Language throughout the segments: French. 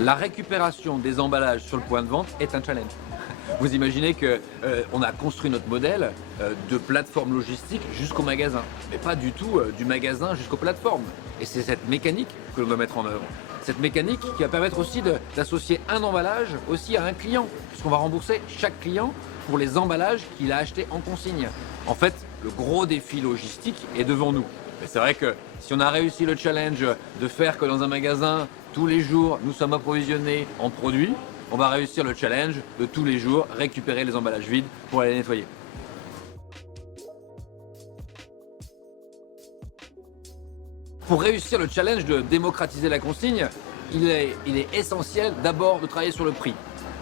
La récupération des emballages sur le point de vente est un challenge. Vous imaginez qu'on a construit notre modèle de plateforme logistique jusqu'au magasin, mais pas du tout du magasin jusqu'aux plateformes. Et c'est cette mécanique que l'on doit mettre en œuvre. Cette mécanique qui va permettre aussi d'associer un emballage aussi à un client, puisqu'on va rembourser chaque client pour les emballages qu'il a achetés en consigne. En fait, le gros défi logistique est devant nous. Mais c'est vrai que si on a réussi le challenge de faire que dans un magasin, tous les jours, nous sommes approvisionnés en produits, on va réussir le challenge de tous les jours récupérer les emballages vides pour aller les nettoyer. Pour réussir le challenge de démocratiser la consigne, il est essentiel d'abord de travailler sur le prix.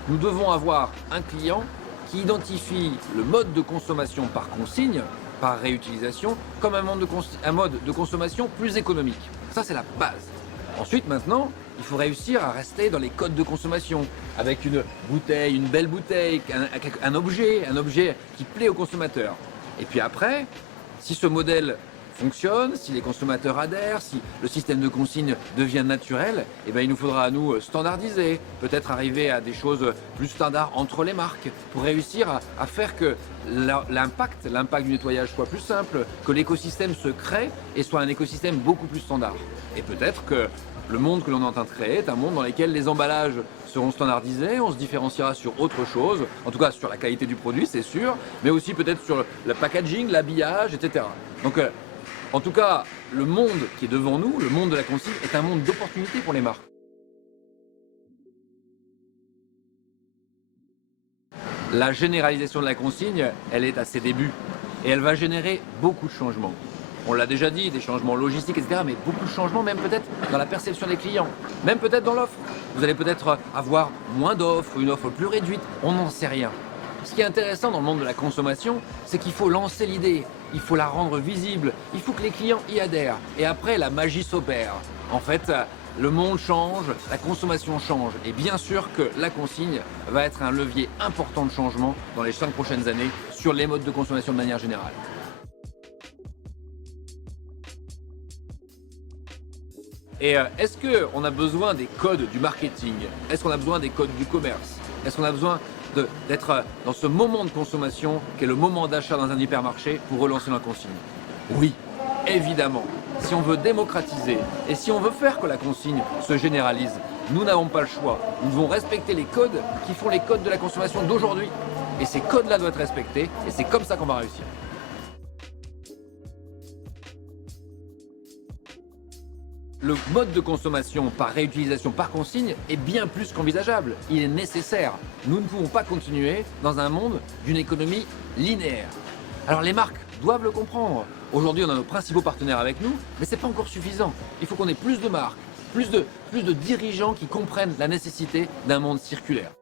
Nous devons avoir un client qui identifie le mode de consommation par consigne, par réutilisation, comme un mode de consommation plus économique. Ça, c'est la base. Ensuite, maintenant, il faut réussir à rester dans les codes de consommation, avec une bouteille, une belle bouteille, un objet qui plaît au consommateur. Et puis après, si ce modèle fonctionne, si les consommateurs adhèrent, si le système de consigne devient naturel, eh bien, il nous faudra à nous standardiser, peut-être arriver à des choses plus standards entre les marques pour réussir à faire que l'impact du nettoyage soit plus simple, que l'écosystème se crée et soit un écosystème beaucoup plus standard. Et peut-être que le monde que l'on est en train de créer est un monde dans lequel les emballages seront standardisés, on se différenciera sur autre chose, en tout cas sur la qualité du produit, c'est sûr, mais aussi peut-être sur le packaging, l'habillage, etc. Donc, en tout cas, le monde qui est devant nous, le monde de la consigne, est un monde d'opportunités pour les marques. La généralisation de la consigne, elle est à ses débuts et elle va générer beaucoup de changements. On l'a déjà dit, des changements logistiques, etc., mais beaucoup de changements même peut-être dans la perception des clients, même peut-être dans l'offre. Vous allez peut-être avoir moins d'offres, une offre plus réduite, on n'en sait rien. Ce qui est intéressant dans le monde de la consommation, c'est qu'il faut lancer l'idée, il faut la rendre visible, il faut que les clients y adhèrent. Et après, la magie s'opère. En fait, le monde change, la consommation change. Et bien sûr que la consigne va être un levier important de changement dans les 5 prochaines années sur les modes de consommation de manière générale. Et est-ce qu'on a besoin des codes du marketing? Est-ce qu'on a besoin des codes du commerce? Est-ce qu'on a besoin d'être dans ce moment de consommation qui est le moment d'achat dans un hypermarché pour relancer la consigne? Oui, évidemment. Si on veut démocratiser et si on veut faire que la consigne se généralise, nous n'avons pas le choix. Nous devons respecter les codes qui font les codes de la consommation d'aujourd'hui. Et ces codes-là doivent être respectés et c'est comme ça qu'on va réussir. Le mode de consommation par réutilisation, par consigne est bien plus qu'envisageable. Il est nécessaire. Nous ne pouvons pas continuer dans un monde d'une économie linéaire. Alors les marques doivent le comprendre. Aujourd'hui, on a nos principaux partenaires avec nous, mais ce n'est pas encore suffisant. Il faut qu'on ait plus de marques, plus de dirigeants qui comprennent la nécessité d'un monde circulaire.